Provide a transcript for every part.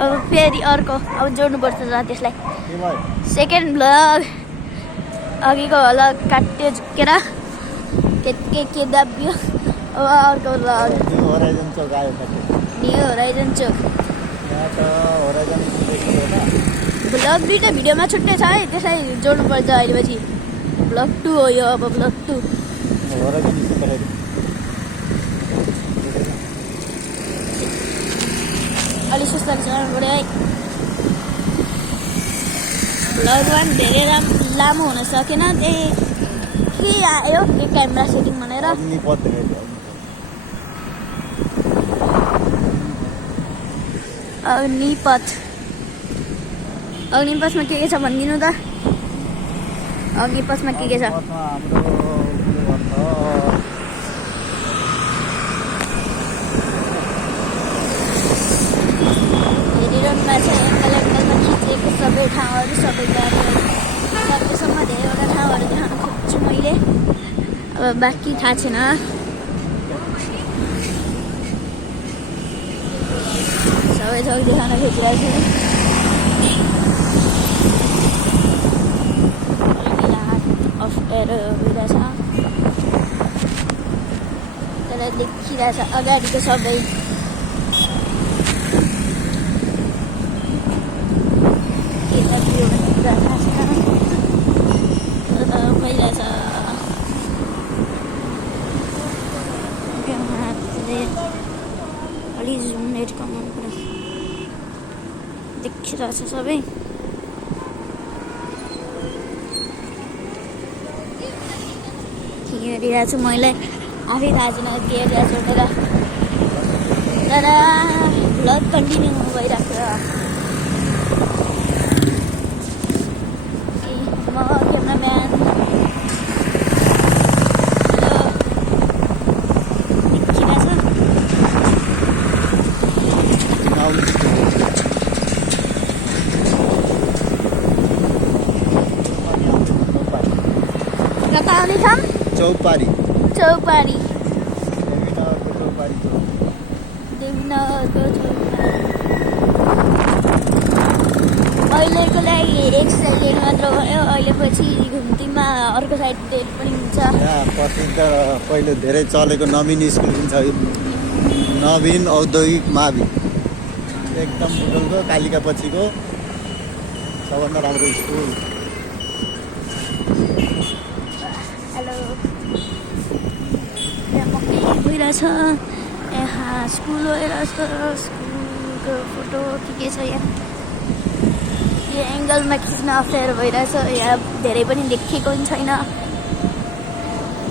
अब फेरि अर्को अब जोड्नुपर्छ र त्यसलाई सेकेन्ड भ्लग अघिको भ्लग काट्यो झुकेर के दाबियो अब अर्को भ्लग न्यू होराइजन चोक आयो न्यू होराइजन चोक यहाँ त होराइजन भ्लग दुईवटा भिडियोमा छुट्टै छ है त्यसलाई जोड्नुपर्छ अहिलेपछि भ्लग 2 हो यो अब भ्लग 2 होराइजन अलि सुस्ता चलाउनु पऱ्यो है भ्लग 1 धेरै लामो हुन सकेन त्यही के आयो के क्यामेरा सेटिङ भनेर अग्निपथमा के छ भनिदिनु त अग्निपथमा के छ हेरिरहनुमा छ एङ्गलमा खिचेको सबै ठाउँहरू सबै सकेसम्म धेरैवटा ठाउँहरू देखाउन खोज्छु मैले अब बाँकी थाहा छैन सबै थोक देखाउन खोजिरहेको छु अफ एयर भइरहेछ तर देखिरहेछ अगाडिको सबै भइरहेछ अलि जुम नेट कमाउनु पर्यो देखिरहेछ सबै के हेरिरहेको छु मैले आफै थाहा छैन के हेरिरहेको छु भनेर तर भ्लग कन्टिन्यू भइरहेको छ म क्यामराम्यान कता आउने ठाउँ चौपारी देवीनगरको चौपारी अहिलेको लागि एक सेकेन्ड मात्र भयो अहिले घुम्तीमा अर्को साइड डेट पनि हुन्छ प्रसिद्ध पहिले धेरै चलेको नवीन स्कुल पनि छ नवीन औद्योगिक मावि एकदम बुटोलको कालिका पछिको सबभन्दा राम्रो स्कुल हेलो भइरहेछ यहाँ स्कुल भइरहेछ स्कुलको फोटो के छ यहाँ यो एङ्गलमा खिच्न अप्ठ्यारो भइरहेछ यहाँ धेरै पनि देखेको पनि छैन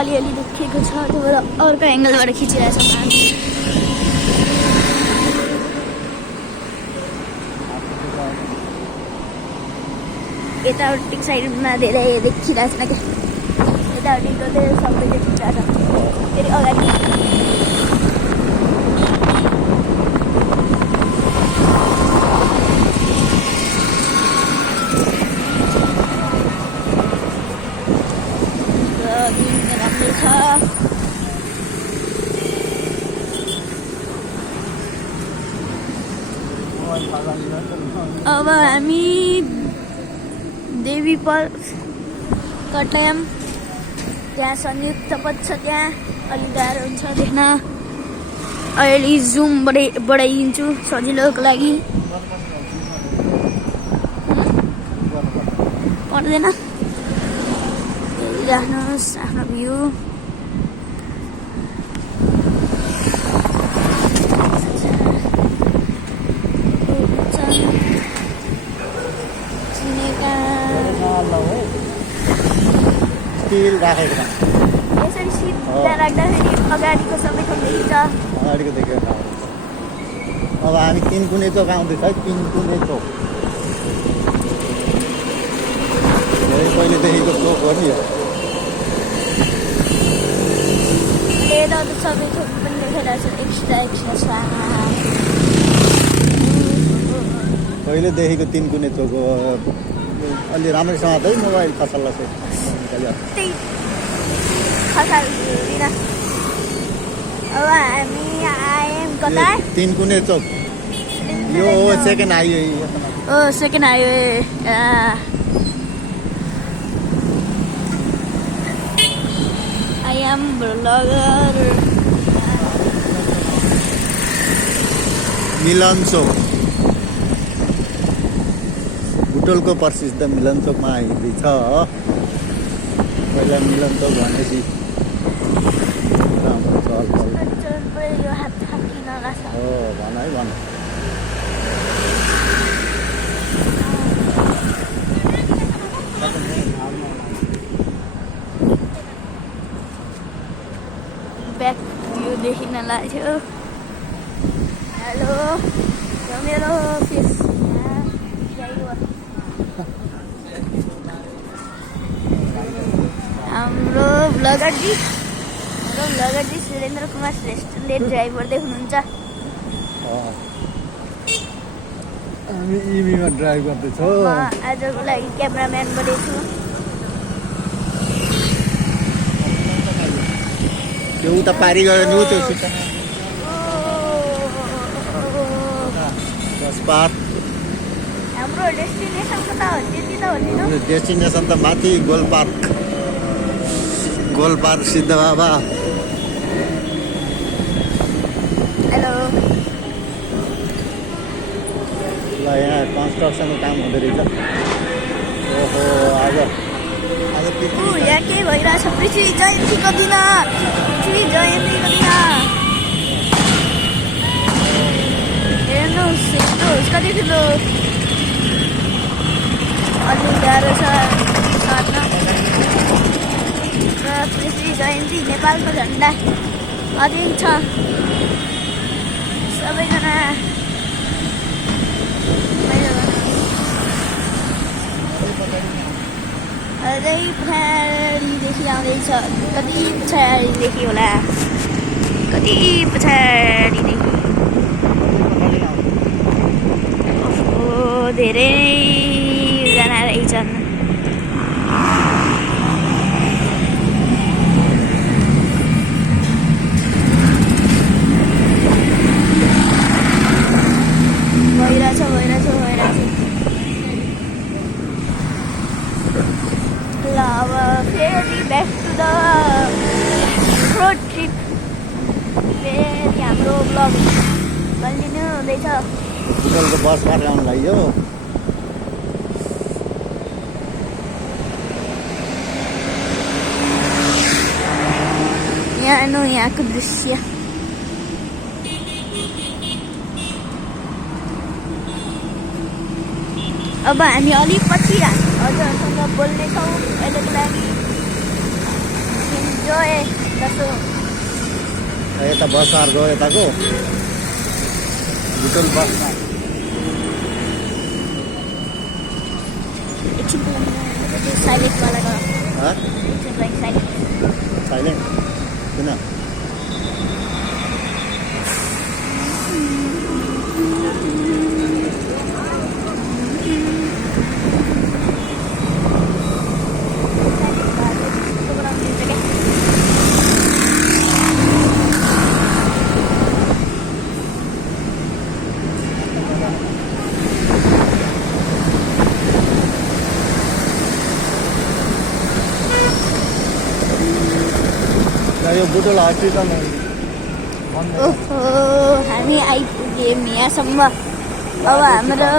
अलिअलि देखेको छ त्यो भएर अर्को एङ्गलबाट खिचिरहेछ यताउति साइडमा धेरै देखिरहेछ क्या यताउतिको धेरै सबै देखिरहेछ फेरि अगाडि अब हामी देवी कटायम त्यहाँ संयुक्त पथ छ त्यहाँ अलिक गाह्रो हुन्छ देख्न अहिले जुम बढाइदिन्छु सजिलोको लागि पर्दैन हेरिराख्नुहोस् आफ्नो भ्यू राखेको यसरी सिधा राख्दाखेरि अगाडिको सबै ठाउँ देखिन्छ अगाडिको देखेर अब हामी तिनकुने चोक आउँदैछ है तिनकुने चोक धेरै पहिलेदेखिको चोक हो नि यता सबै थोक पनि देखाइरहेको छ एक्स्ट्रा पहिलेदेखिको तिनकुने चोक हो अलि राम्रैसँग है मोबाइल खसल्ला त्यही खसाल अब हामी आयौँ कता तिनकुने चोक यो हो सेकेन्ड हाइवे ओ second highway I am blogger Milan Chowk बुटोलको प्रसिद्ध मिलन चोकमा आइपुग्दैछ पहिला मिलन चोक भनेपछि राम्रो चल यो हात थाकिन लाग्छ हो भन है भन ब्याक भ्यू देखिन लाग्थ्यो हेलो यो मेरो फेस हाम्रो ब्लगरजी सुरेन्द्र कुमार श्रेष्ठले ड्राइभ गर्दै हुनुहुन्छ हामी इभीमा ड्राइभ गर्दैछौँ म आजको लागि क्यामेराम्यान बनेछु त्यो उता पारी गयो नि त्यो सिक्का बस पार्क हाम्रो डेस्टिनेसन कता हो त्यति त हो नि डेस्टिनेसन त माथि गोल पार्क सिद्ध बाबा हेलो ल यहाँ कन्स्ट्रक्सनको काम हुँदो रहेछ ओहो आज यहाँ के भइरहेछ पृथ्वी जयन्तीको दिन हेर्नुहोस् कति ठुलो अलि गाह्रो छ साट्न र पृथ्वी जयन्ती नेपालको झन्डा अधिक छ सबैजना अझै पछाडिदेखि आउँदैछ कति पछाडिदेखि होला कति पछाडिदेखि धेरैजना रहेछन् भइरहेछ ल अब फेरि back to the road trip फेरि हाम्रो ब्लग कन्टिन्यू हुँदैछ बुटोलको बस पार्क आउनु लाग्यो यहाँको दृश्य अब हामी अलिक पछि हजुरहरूसँग बोल्नेछौँ अहिलेको लागि इन्जोय गर्छौँ यता बस पार्क हो यताको बुटोल बस पार्क एकछिन साइलेन्टवाला साइलेन्ट साइलेन्ट किन यो बुटोल हस्पिटल ओहो हामी आइपुग्यौँ यहाँसम्म अब हाम्रो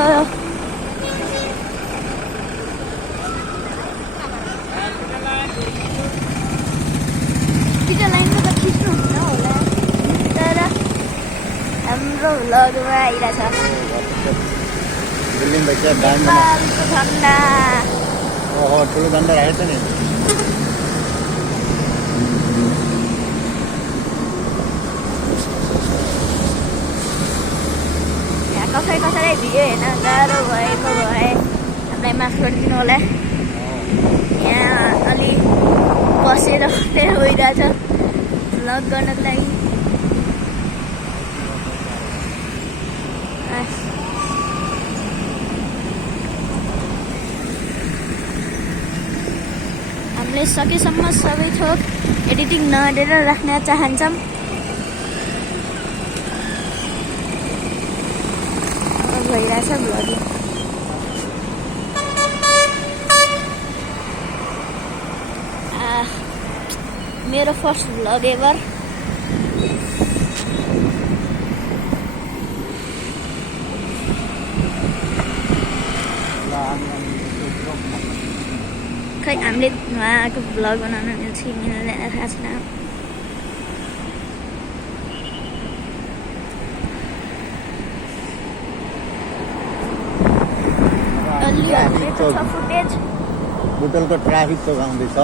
पिटा लाइनको त खिच्नुहुन्न होला तर हाम्रो भ्लगमा आइरहेछ नेपालको झन्डा ओहो ठुलो झन्डा राखेको छ नि कसै भिडियो हेर्न गाह्रो भएको भए हामीलाई माफ गरिदिनु होला यहाँ अलि बसेर अप्ठ्यारो भइरहेछ भ्लग गर्नको लागि हामीले सकेसम्म सबै थोक एडिटिङ नगरेर राख्न चाहन्छौँ भइरहेछ भ्लगिङ। मेरो फर्स्ट भ्लग एभर। खै हामीले उहाँको भ्लग बनाउन मिल्छ कि मिल्दैन थाहा छैन। फुटेज बुटोलको ट्राफिक चोक आउँदैछ।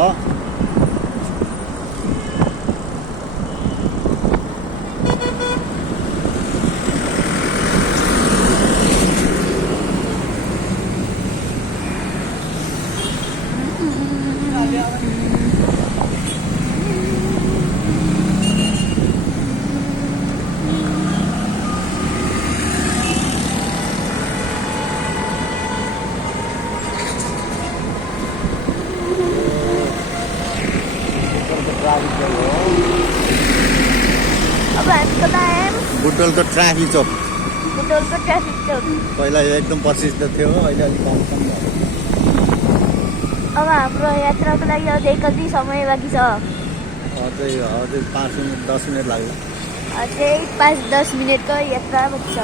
अब हामी कता आयौँ? बुटोलको ट्राफिक चोक। बुटोलको ट्राफिक चोक। पहिला यो एकदम प्रसिद्ध थियो, अहिले अलिक कम कम भयो। अब हाम्रो यात्राको लागि अझै कति समय बाँकी छ? अझै 5 मिनट 10 मिनट लाग्यो। अझै 5-10 मिनटको यात्रा बाँकी छ।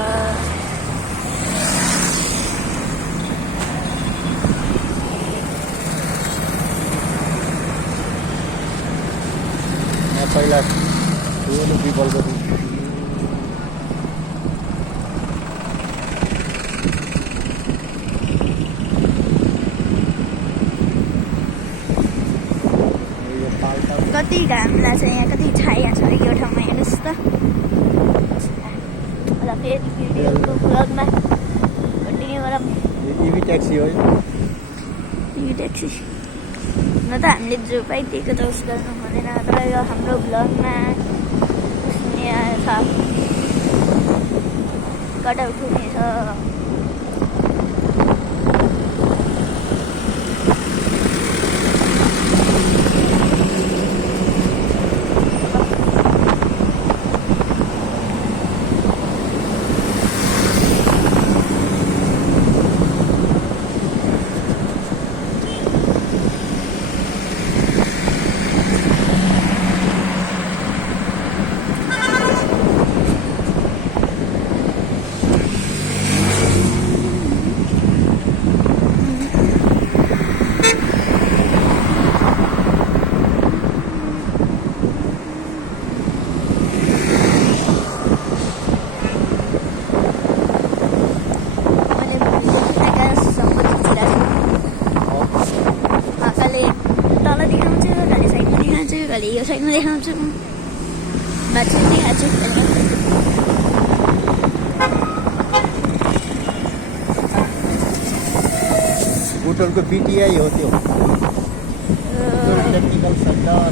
पहिला ठुलो पिपलको कति घाम लाग्छ यहाँ, कति छाया छ यो ठाउँमा, हेर्नुहोस् त। ल फेरि भिडियोको भ्लगमा कन्टिन्यू गरौँ। इभी ट्याक्सी हो। इभी ट्याक्सी न त हामीले जो पाइदिएको त उस गर्नु हुँदैन, तर यो हाम्रो भ्लगमा उठ्ने छ, कता उठ्ने छ। कहिले यो साइडमा देखाउँछु, माथि देखाउँछु। बुटोलको पिटिआई हो त्यो, technical centre.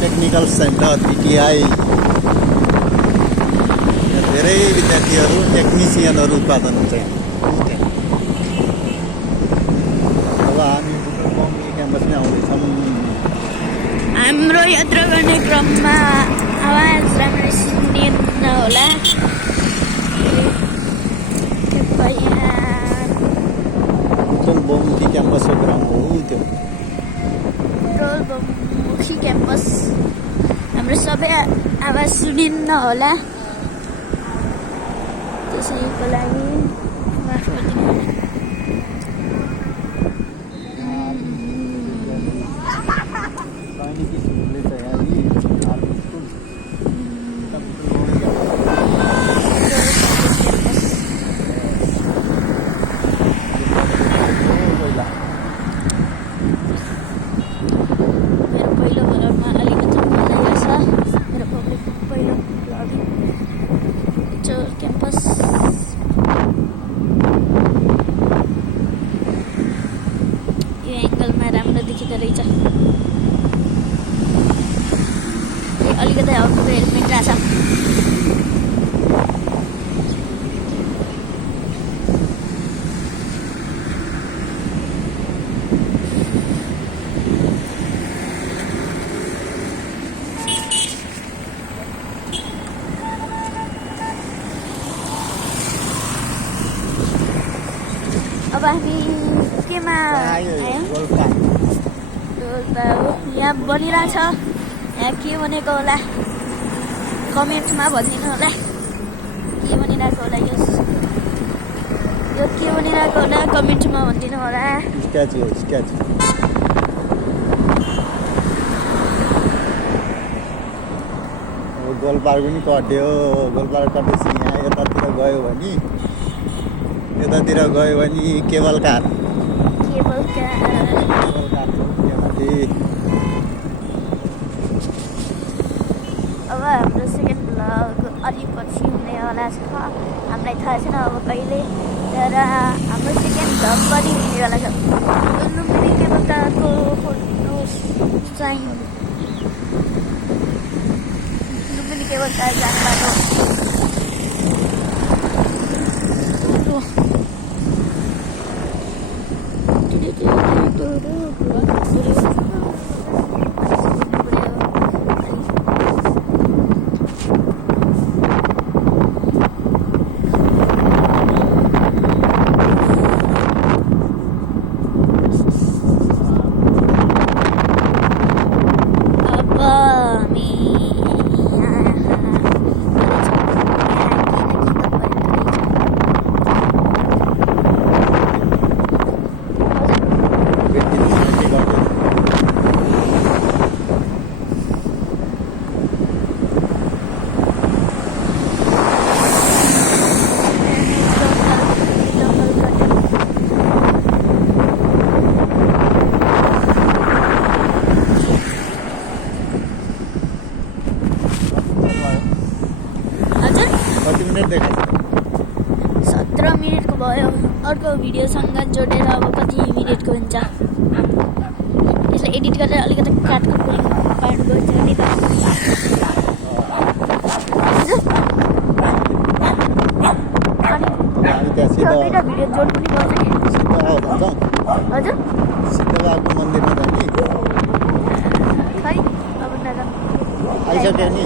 Technical centre PTI. धेरै विद्यार्थीहरू टेक्निसियनहरू उत्पादन हुन्छ। अब हामी बुटोल बम्बे क्याम्पसमै आउँदैछौँ। हाम्रो यात्रा गर्ने क्रममा आवाज राम्ररी सुनिन्न होला। बुटोल बहुमुखी क्याम्पसको ग्राउन्ड हो त्यो। बुटोल बहुमुखी क्याम्पस। हाम्रो सबै आवाज सुनिन्न होला, त्यसैको लागि माफ गरिदिनु होला। अलिकति अर्को हेल्मेट रहेछ। अब हामी केमा आयौँ? यहाँ बनिरहेछ। यहाँ के बनेको होला कमेन्टमा भनिदिनु होला के बनिरहेको होला। यो के बनिरहेको होला कमेन्टमा भनिदिनु होला। स्ट्याचु हो स्ट्याचु। गोलपार्क पनि कट्यो। गोलपार्क कटेपछि यहाँ यतातिर गयो भने केबल कार छ त्यहाँमाथि। अब हाम्रो सेकेन्ड भ्लग अलि पछि हुनेवाला छ। हामीलाई थाहा छैन अब कहिले, तर हाम्रो सेकेन्ड भ्लग पनि हुनेवाला छ। लुम्बिनी केबल कारको फोटो चाहिँ लुम्बिनी केबल कार जाने बाटो। कति मिनट देखाएको? 17 मिनटको भयो। अर्को भिडियोसँग जोडेर अब कति मिनटको हुन्छ यसलाई एडिट गरेर अलिकति काटको पार्नुपर्छ नि त। दुईवटा भिडियो जोड्नु पनि पर्छ कि हजुर। सिद्धबाबको मन्दिरमा जाने खै अब नजाउँ। आइसक्यो नि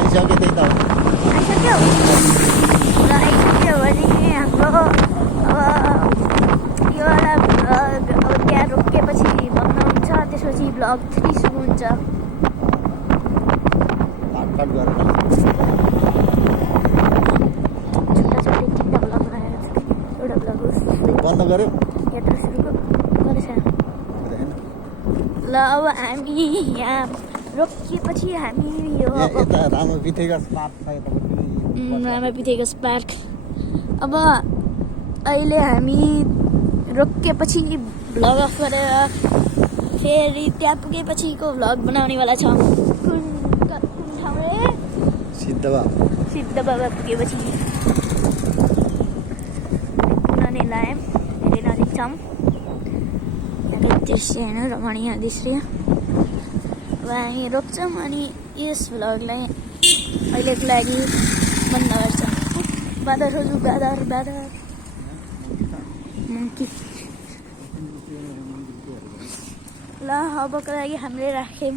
आइसक्यो त्यही त आइसक्यो र आइसक्यो भने हाम्रो योवाला भ्लग अब त्यहाँ रोकेपछि भन्नुहुन्छ। त्यसपछि भ्लग 3 सुरु हुन्छ। काटकाट गरेर बन्द गर्यो ल अब हामी यहाँ रोकिएपछि हामी यो यता रामा पिथेगस पार्क छ यतापट्टि। रामा पिथेगस पार्क। अब अहिले हामी रोकिएपछि भ्लग अफ गरेर फेरि त्यहाँ पुगेपछिको भ्लग बनाउनेवाला छ। कुन ठाउँ रे? सिद्ध बाबा पुगेपछि ननेलायम धेरै नजिक यहाँको दृश्य होइन रमणीय दृश्य। अब हामी रोक्छौँ अनि यस भ्लगलाई अहिलेको लागि बन्द गर्छौँ। बाँदरहरू बाँदर ल अबको लागि हामीले राख्यौँ।